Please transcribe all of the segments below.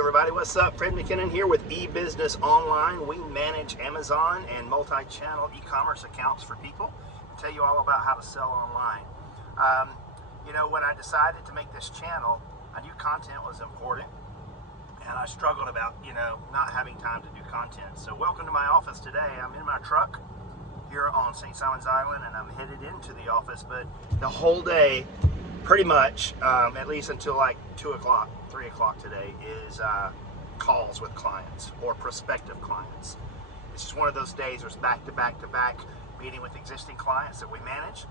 everybody, what's up? Fred McKinnon here with eBusiness Online. We manage Amazon and multi-channel e-commerce accounts for people. I'll tell you all about how to sell online. When I decided to make this channel, I knew content was important, and I struggled about, not having time to do content. So welcome to my office today. I'm in my truck here on St. Simon's Island, and I'm headed into the office, but the whole day, pretty much, at least until like 2 o'clock, 3 o'clock today, is calls with clients or prospective clients. It's just one of those days where it's back to back to back meeting with existing clients that we manage.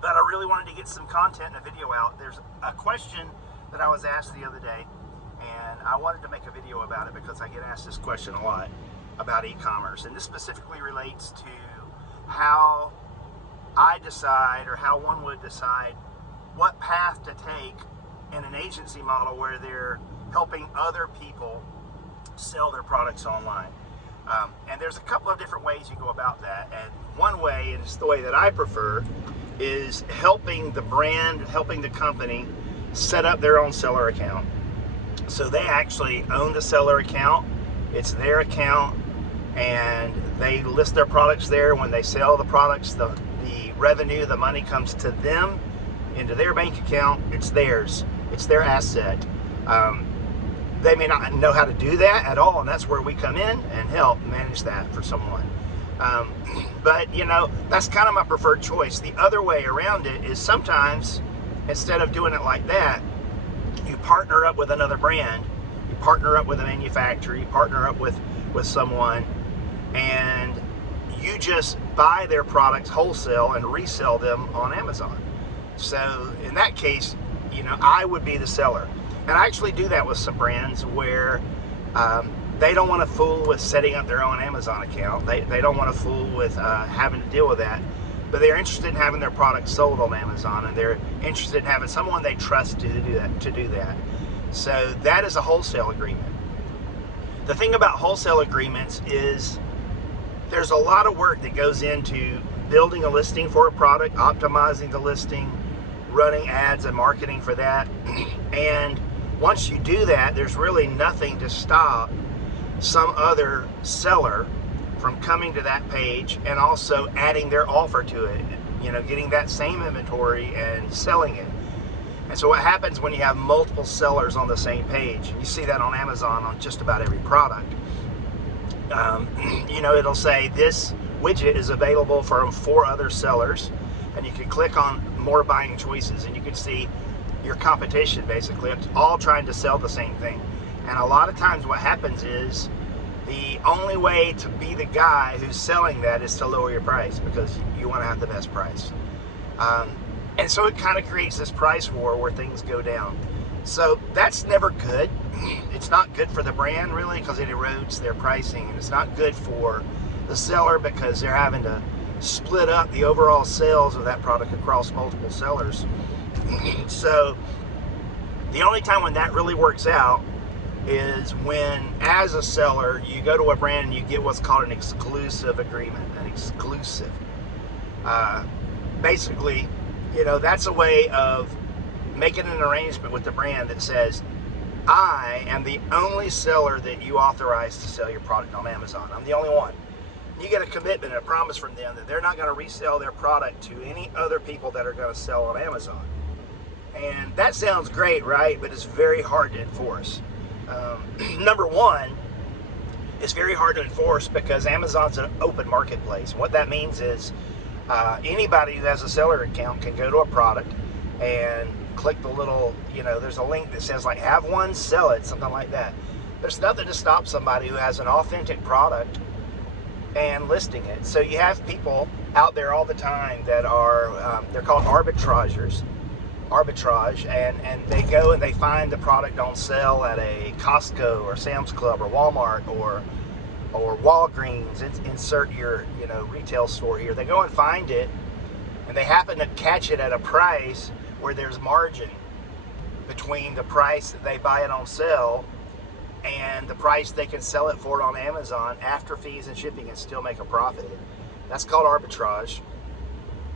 But I really wanted to get some content and a video out. There's a question that I was asked the other day, and I wanted to make a video about it because I get asked this question a lot about e-commerce. And this specifically relates to how I decide, or how one would decide, what path to take in an agency model where they're helping other people sell their products online. And there's a couple of different ways you go about that. And one way, and it's the way that I prefer, is helping the brand, helping the company set up their own seller account. So they actually own the seller account. It's their account, and they list their products there. When they sell the products, the revenue, the money comes to them into their bank account. It's theirs. It's their asset. They may not know how to do that at all, and that's where we come in and help manage that for someone. But that's kind of my preferred choice. The other way around it is sometimes, instead of doing it like that, you partner up with another brand, you partner up with a manufacturer, you partner up with someone, and you just buy their products wholesale and resell them on Amazon. So in that case, I would be the seller. And I actually do that with some brands where they don't want to fool with setting up their own Amazon account. They don't want to fool with having to deal with that. But they're interested in having their products sold on Amazon, and they're interested in having someone they trust to do that. So that is a wholesale agreement. The thing about wholesale agreements is there's a lot of work that goes into building a listing for a product, optimizing the listing, running ads and marketing for that. And once you do that, there's really nothing to stop some other seller from coming to that page and also adding their offer to it, getting that same inventory and selling it. And so what happens when you have multiple sellers on the same page, and you see that on Amazon on just about every product, it'll say this widget is available from 4 other sellers, and you can click on more buying choices, and you can see your competition basically. It's all trying to sell the same thing. And a lot of times what happens is the only way to be the guy who's selling that is to lower your price, because you want to have the best price. And so it kind of creates this price war where things go down. So that's never good. It's not good for the brand really, because it erodes their pricing, and it's not good for the seller because they're having to split up the overall sales of that product across multiple sellers. So the only time when that really works out is when, as a seller, you go to a brand and you get what's called an exclusive agreement. An exclusive. Basically, that's a way of making an arrangement with the brand that says, I am the only seller that you authorize to sell your product on Amazon. I'm the only one. You get a commitment and a promise from them that they're not going to resell their product to any other people that are going to sell on Amazon. And that sounds great, right? But it's very hard to enforce. Number one, it's very hard to enforce because Amazon's an open marketplace. What that means is anybody who has a seller account can go to a product and click the little, there's a link that says like have one, sell it, something like that. There's nothing to stop somebody who has an authentic product and listing it. So you have people out there all the time that are, they're called arbitrage, and they go and they find the product on sale at a Costco or Sam's Club or Walmart or Walgreens. Insert your retail store here. They go and find it, and they happen to catch it at a price where there's margin between the price that they buy it on sale and the price they can sell it for on Amazon after fees and shipping and still make a profit. That's called arbitrage.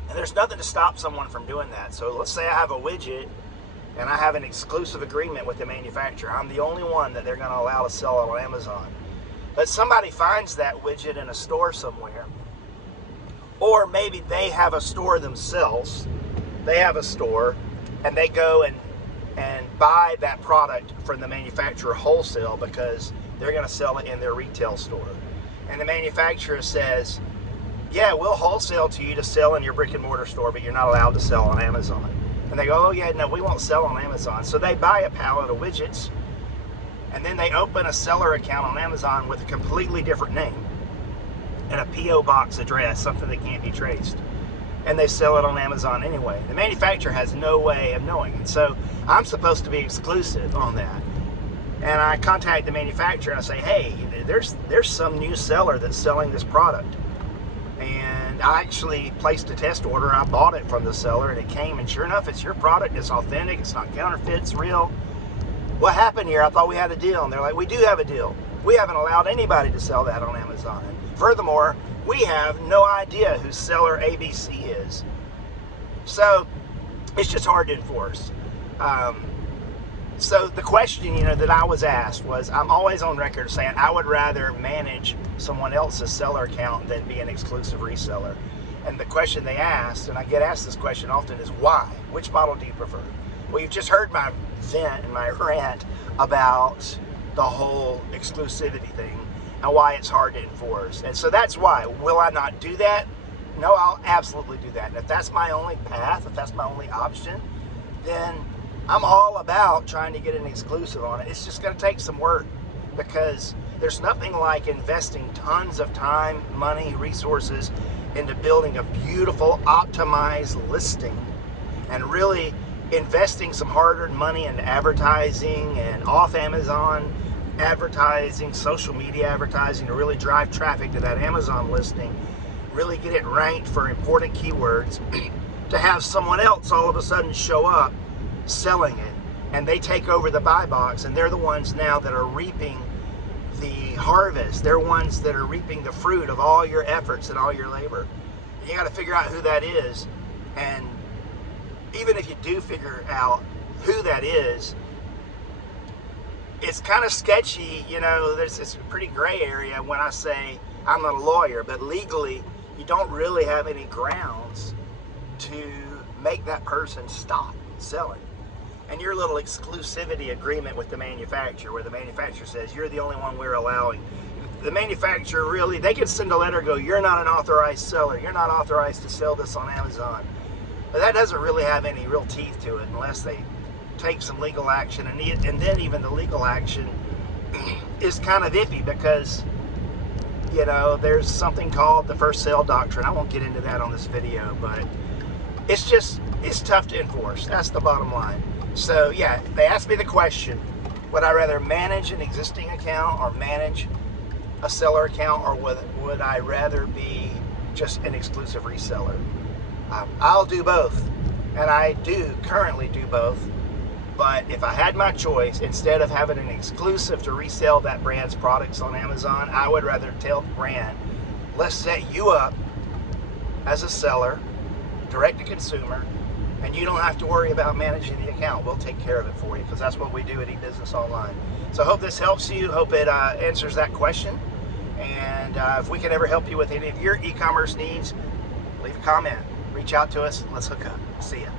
And there's nothing to stop someone from doing that. So let's say I have a widget and I have an exclusive agreement with the manufacturer. I'm the only one that they're going to allow to sell it on Amazon. But somebody finds that widget in a store somewhere, or maybe they have a store themselves. They have a store, and they go and buy that product from the manufacturer wholesale because they're going to sell it in their retail store. And the manufacturer says, yeah, we'll wholesale to you to sell in your brick and mortar store, but you're not allowed to sell on Amazon. And they go, oh yeah, no, we won't sell on Amazon. So they buy a pallet of widgets, and then they open a seller account on Amazon with a completely different name and a P.O. box address, something that can't be traced. And they sell it on Amazon anyway. The manufacturer has no way of knowing it. So I'm supposed to be exclusive on that. And I contact the manufacturer and I say, hey, there's some new seller that's selling this product. And I actually placed a test order. I bought it from the seller, and it came, and sure enough, it's your product. It's authentic. It's not counterfeit. It's real. What happened here? I thought we had a deal. And they're like, we do have a deal. We haven't allowed anybody to sell that on Amazon. And furthermore, we have no idea who seller ABC is. So it's just hard to enforce. So the question, that I was asked was, I'm always on record saying I would rather manage someone else's seller account than be an exclusive reseller. And the question they asked, and I get asked this question often, is why? Which model do you prefer? Well, you've just heard my vent and my rant about the whole exclusivity thing and why it's hard to enforce. And so that's why. Will I not do that? No, I'll absolutely do that. And if that's my only path, if that's my only option, then I'm all about trying to get an exclusive on it. It's just going to take some work, because there's nothing like investing tons of time, money, resources into building a beautiful, optimized listing, and really investing some hard-earned money into advertising and off Amazon advertising, social media advertising, to really drive traffic to that Amazon listing, really get it ranked for important keywords, to have someone else all of a sudden show up selling it, and they take over the buy box, and they're the ones now that are reaping the harvest. They're ones that are reaping the fruit of all your efforts and all your labor. You got to figure out who that is, and even if you do figure out who that is, it's kind of sketchy. There's this pretty gray area when I say I'm not a lawyer, but legally you don't really have any grounds to make that person stop selling. And your little exclusivity agreement with the manufacturer, where the manufacturer says you're the only one we're allowing, the manufacturer really, they could send a letter, go, you're not an authorized seller, you're not authorized to sell this on Amazon. But that doesn't really have any real teeth to it unless they take some legal action. And then even the legal action is kind of iffy, because there's something called the first sale doctrine. I won't get into that on this video, but it's tough to enforce. That's the bottom line. So yeah, they asked me the question, would I rather manage an existing account or manage a seller account, or would I rather be just an exclusive reseller? I'll do both, and I do currently do both. But if I had my choice, instead of having an exclusive to resell that brand's products on Amazon, I would rather tell the brand, let's set you up as a seller, direct to consumer, and you don't have to worry about managing the account. We'll take care of it for you, because that's what we do at eBusiness Online. So I hope this helps you. Hope it answers that question. And if we can ever help you with any of your e-commerce needs, leave a comment. Reach out to us. Let's hook up. See ya.